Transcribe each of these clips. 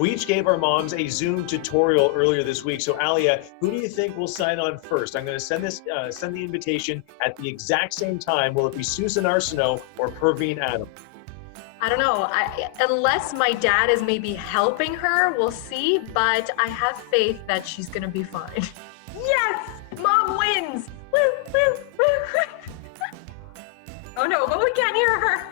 We each gave our moms a Zoom tutorial earlier this week. So Alia, who do you think will sign on first? I'm going to send the invitation at the exact same time. Will it be Susan Arsenault or Perveen Adam? I don't know. Unless my dad is maybe helping her, we'll see. But I have faith that she's gonna be fine. Yes, mom wins! Woo, woo, woo! Oh no, but we can't hear her.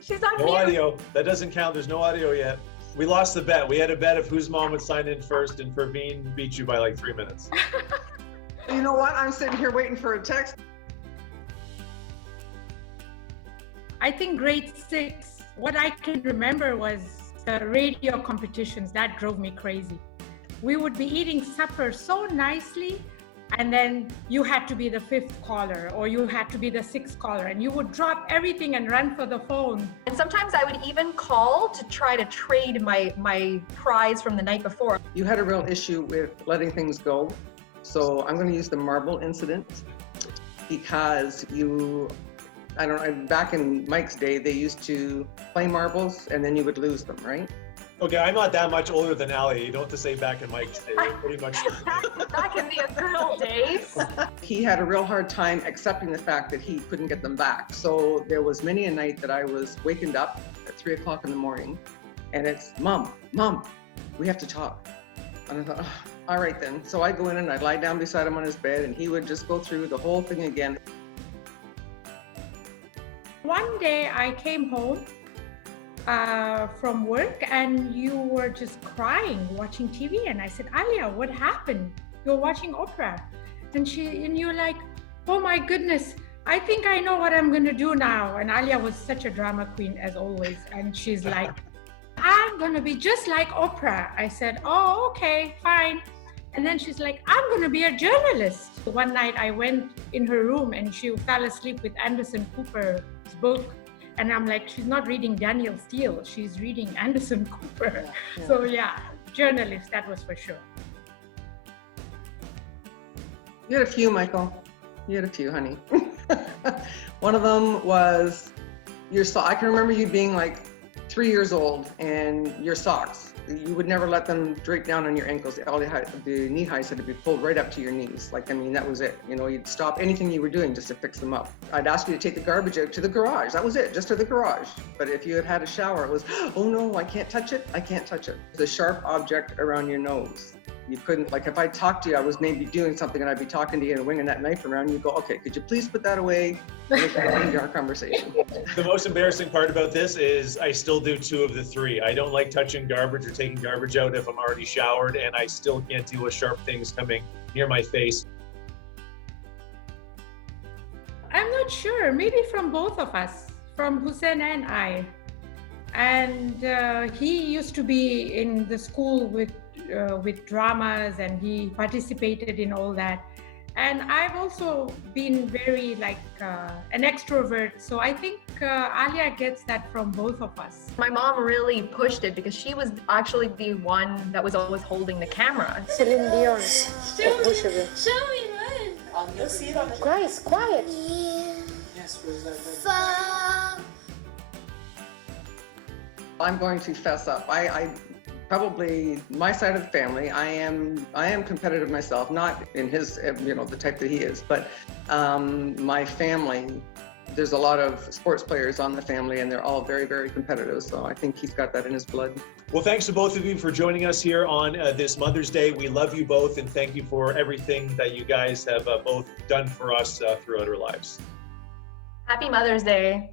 She's on mute. No audio. That doesn't count. There's no audio yet. We lost the bet. We had a bet of whose mom would sign in first, and Perveen beat you by like 3 minutes. You know what? I'm sitting here waiting for a text. I think grade 6. What I can remember was the radio competitions. That drove me crazy. We would be eating supper so nicely, and then you had to be the 5th caller, or you had to be the 6th caller, and you would drop everything and run for the phone. And sometimes I would even call to try to trade my prize from the night before. You had a real issue with letting things go. So I'm going to use the marble incident because I don't know, back in Mike's day, they used to play marbles and then you would lose them, right? Okay, I'm not that much older than Alia. You don't have to say back in Mike's day. We're pretty much. Back in the good old days. He had a real hard time accepting the fact that he couldn't get them back. So there was many a night that I was wakened up at 3 o'clock in the morning and it's, Mom, we have to talk. And I thought, oh, all right then. So I'd go in and I'd lie down beside him on his bed and he would just go through the whole thing again. One day I came home from work and you were just crying, watching TV. And I said, Alia, what happened? You're watching Oprah. And you're like, oh my goodness, I think I know what I'm going to do now. And Alia was such a drama queen as always. And she's like, I'm going to be just like Oprah. I said, oh, okay, fine. And then she's like, I'm going to be a journalist. One night I went in her room and she fell asleep with Anderson Cooper's book. And I'm like, she's not reading Daniel Steele, she's reading Anderson Cooper. Yeah. So yeah, journalist, that was for sure. You had a few, Michael. You had a few, honey. One of them was your sock. I can remember you being like 3 years old and your socks. You would never let them drape down on your ankles. All the knee highs had to be pulled right up to your knees. Like, I mean, that was it. You know, you'd stop anything you were doing just to fix them up. I'd ask you to take the garbage out to the garage. That was it, just to the garage. But if you had had a shower, it was, oh no, I can't touch it. I can't touch it. The sharp object around your nose. You couldn't, like if I talked to you, I was maybe doing something and I'd be talking to you and winging that knife around, you'd go, okay, could you please put that away? And our conversation. The most embarrassing part about this is I still do 2 of the 3. I don't like touching garbage or taking garbage out if I'm already showered, and I still can't deal with sharp things coming near my face. I'm not sure, maybe from both of us, from Hussein and I. And he used to be in the school with dramas and he participated in all that. And I've also been very like an extrovert. So I think Alia gets that from both of us. My mom really pushed it because she was actually the one that was always holding the camera. Celine Dion. Show me mine. You'll see it on the Guys, quiet. Yes, where's that? I'm going to fess up. I probably my side of the family. I am competitive myself, not in his, you know, the type that he is, but my family. There's a lot of sports players on the family, and they're all very, very competitive. So I think he's got that in his blood. Well, thanks to both of you for joining us here on this Mother's Day. We love you both, and thank you for everything that you guys have both done for us throughout our lives. Happy Mother's Day.